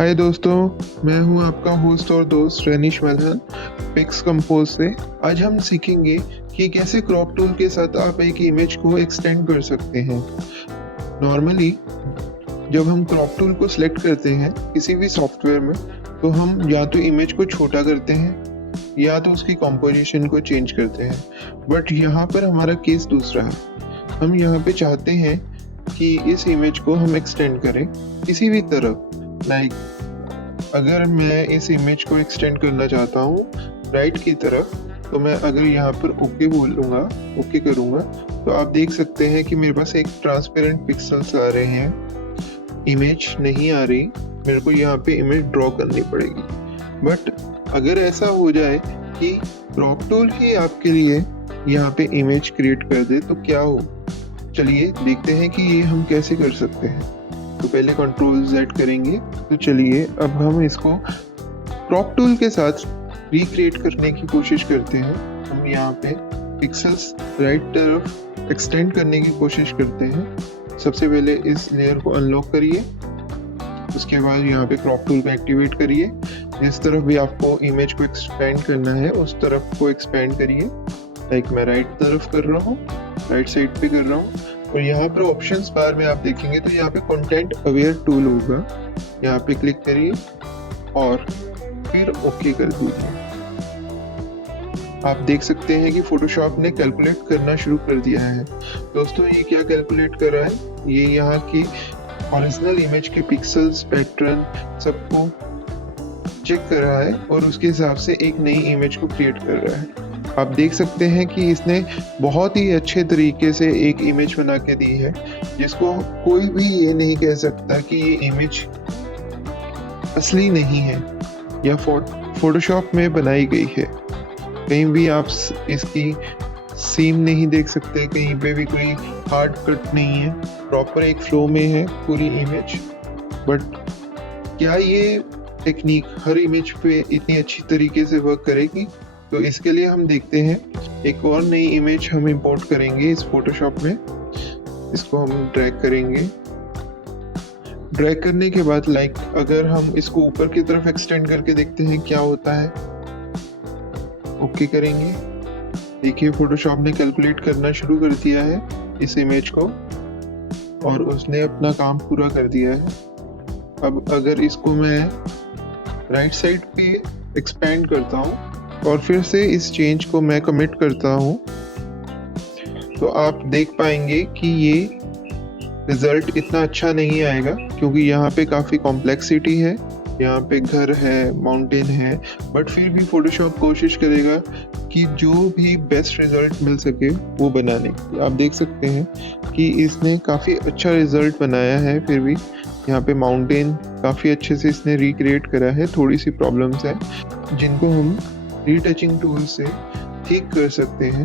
हाय दोस्तों, मैं हूं आपका होस्ट और दोस्त रैनिश मल्हान पिक्स कंपोज से। आज हम सीखेंगे कि कैसे क्रॉप टूल के साथ आप एक इमेज को एक्सटेंड कर सकते हैं। नॉर्मली जब हम क्रॉप टूल को सिलेक्ट करते हैं किसी भी सॉफ्टवेयर में, तो हम या तो इमेज को छोटा करते हैं या तो उसकी कॉम्पोजिशन को चेंज करते हैं। बट यहाँ पर हमारा केस दूसरा है। हम यहाँ पे चाहते हैं कि इस इमेज को हम एक्सटेंड करें किसी भी तरफ। अगर मैं इस इमेज को एक्सटेंड करना चाहता हूँ राइट की तरफ, तो मैं अगर यहाँ पर ओके बोलूँगा, ओके करूँगा, तो आप देख सकते हैं कि मेरे पास एक ट्रांसपेरेंट पिक्सल्स आ रहे हैं, इमेज नहीं आ रही। मेरे को यहाँ पे इमेज ड्रॉ करनी पड़ेगी। बट अगर ऐसा हो जाए कि क्रॉप टूल ही आपके लिए यहाँ पे इमेज क्रिएट कर दे तो क्या हो, चलिए देखते हैं कि ये हम कैसे कर सकते हैं। तो पहले कंट्रोल Z करेंगे। तो चलिए अब हम इसको क्रॉप टूल के साथ रिक्रिएट करने की कोशिश करते हैं। हम यहाँ पे पिक्सेल्स राइट तरफ एक्सटेंड करने की कोशिश करते हैं। सबसे पहले इस लेयर को अनलॉक करिए, उसके बाद यहाँ पे क्रॉप टूल को एक्टिवेट करिए। जिस तरफ भी आपको इमेज को एक्सपेंड करना है उस तरफ को एक्सपेंड करिए। मैं राइट तरफ कर रहा हूँ, राइट साइड पे कर रहा हूँ। और यहाँ पर ऑप्शंस बार में आप देखेंगे तो यहाँ पे कंटेंट अवेयर टूल होगा, यहाँ पे क्लिक करिए और फिर ओके कर दीजिए। आप देख सकते हैं कि फोटोशॉप ने कैलकुलेट करना शुरू कर दिया है। दोस्तों, ये क्या कैलकुलेट कर रहा है? ये यहाँ की ओरिजिनल इमेज के पिक्सल्स, पैटर्न सबको चेक कर रहा है और उसके हिसाब से एक नई इमेज को क्रिएट कर रहा है। आप देख सकते हैं कि इसने बहुत ही अच्छे तरीके से एक इमेज बना के दी है, जिसको कोई भी ये नहीं कह सकता कि ये इमेज असली नहीं है या फोटोशॉप में बनाई गई है। कहीं भी आप इसकी सीम नहीं देख सकते, कहीं पे भी कोई हार्ड कट नहीं है, प्रॉपर एक फ्लो में है पूरी इमेज। बट क्या ये टेक्निक हर इमेज पे इतनी अच्छी तरीके से वर्क करेगी? तो इसके लिए हम देखते हैं, एक और नई इमेज हम इंपोर्ट करेंगे इस फोटोशॉप में। इसको हम ड्रैग करेंगे। ड्रैग करने के बाद अगर हम इसको ऊपर की तरफ एक्सटेंड करके देखते हैं क्या होता है। ओके करेंगे। देखिए फोटोशॉप ने कैलकुलेट करना शुरू कर दिया है इस इमेज को और उसने अपना काम पूरा कर दिया है। अब अगर इसको मैं राइट साइड पे एक्सपेंड करता हूँ और फिर से इस चेंज को मैं कमिट करता हूँ, तो आप देख पाएंगे कि ये रिजल्ट इतना अच्छा नहीं आएगा, क्योंकि यहाँ पे काफ़ी कॉम्प्लेक्सिटी है, यहाँ पे घर है, माउंटेन है। बट फिर भी फोटोशॉप कोशिश करेगा कि जो भी बेस्ट रिजल्ट मिल सके वो बनाने की। आप देख सकते हैं कि इसने काफ़ी अच्छा रिजल्ट बनाया है। फिर भी यहाँ पे माउंटेन काफ़ी अच्छे से इसने रिक्रिएट करा है। थोड़ी सी प्रॉब्लम्स है जिनको हम रीटचिंग टूल से ठीक कर सकते हैं।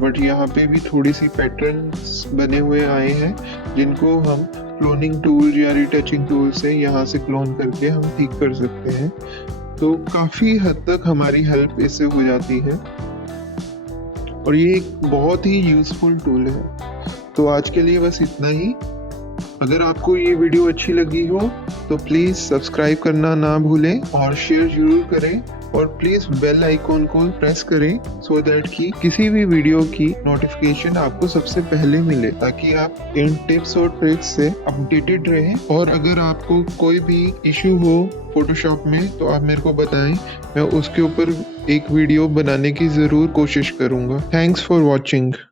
बट यहाँ पे भी थोड़ी सी पैटर्न्स बने हुए आए हैं जिनको हम क्लोनिंग टूल या रीटचिंग टूल से यहाँ से क्लोन करके हम ठीक कर सकते हैं। तो काफ़ी हद तक हमारी हेल्प इससे हो जाती है और ये एक बहुत ही यूज़फुल टूल है। तो आज के लिए बस इतना ही। अगर आपको ये वीडियो अच्छी लगी हो तो प्लीज़ सब्सक्राइब करना ना भूलें और शेयर जरूर करें और प्लीज़ बेल आइकॉन को प्रेस करें सो दैट कि किसी भी वीडियो की नोटिफिकेशन आपको सबसे पहले मिले, ताकि आप इन टिप्स और ट्रिक्स से अपडेटेड रहें। और अगर आपको कोई भी इशू हो फोटोशॉप में तो आप मेरे को बताएं, मैं उसके ऊपर एक वीडियो बनाने की ज़रूर कोशिश करूँगा। Thanks for watching.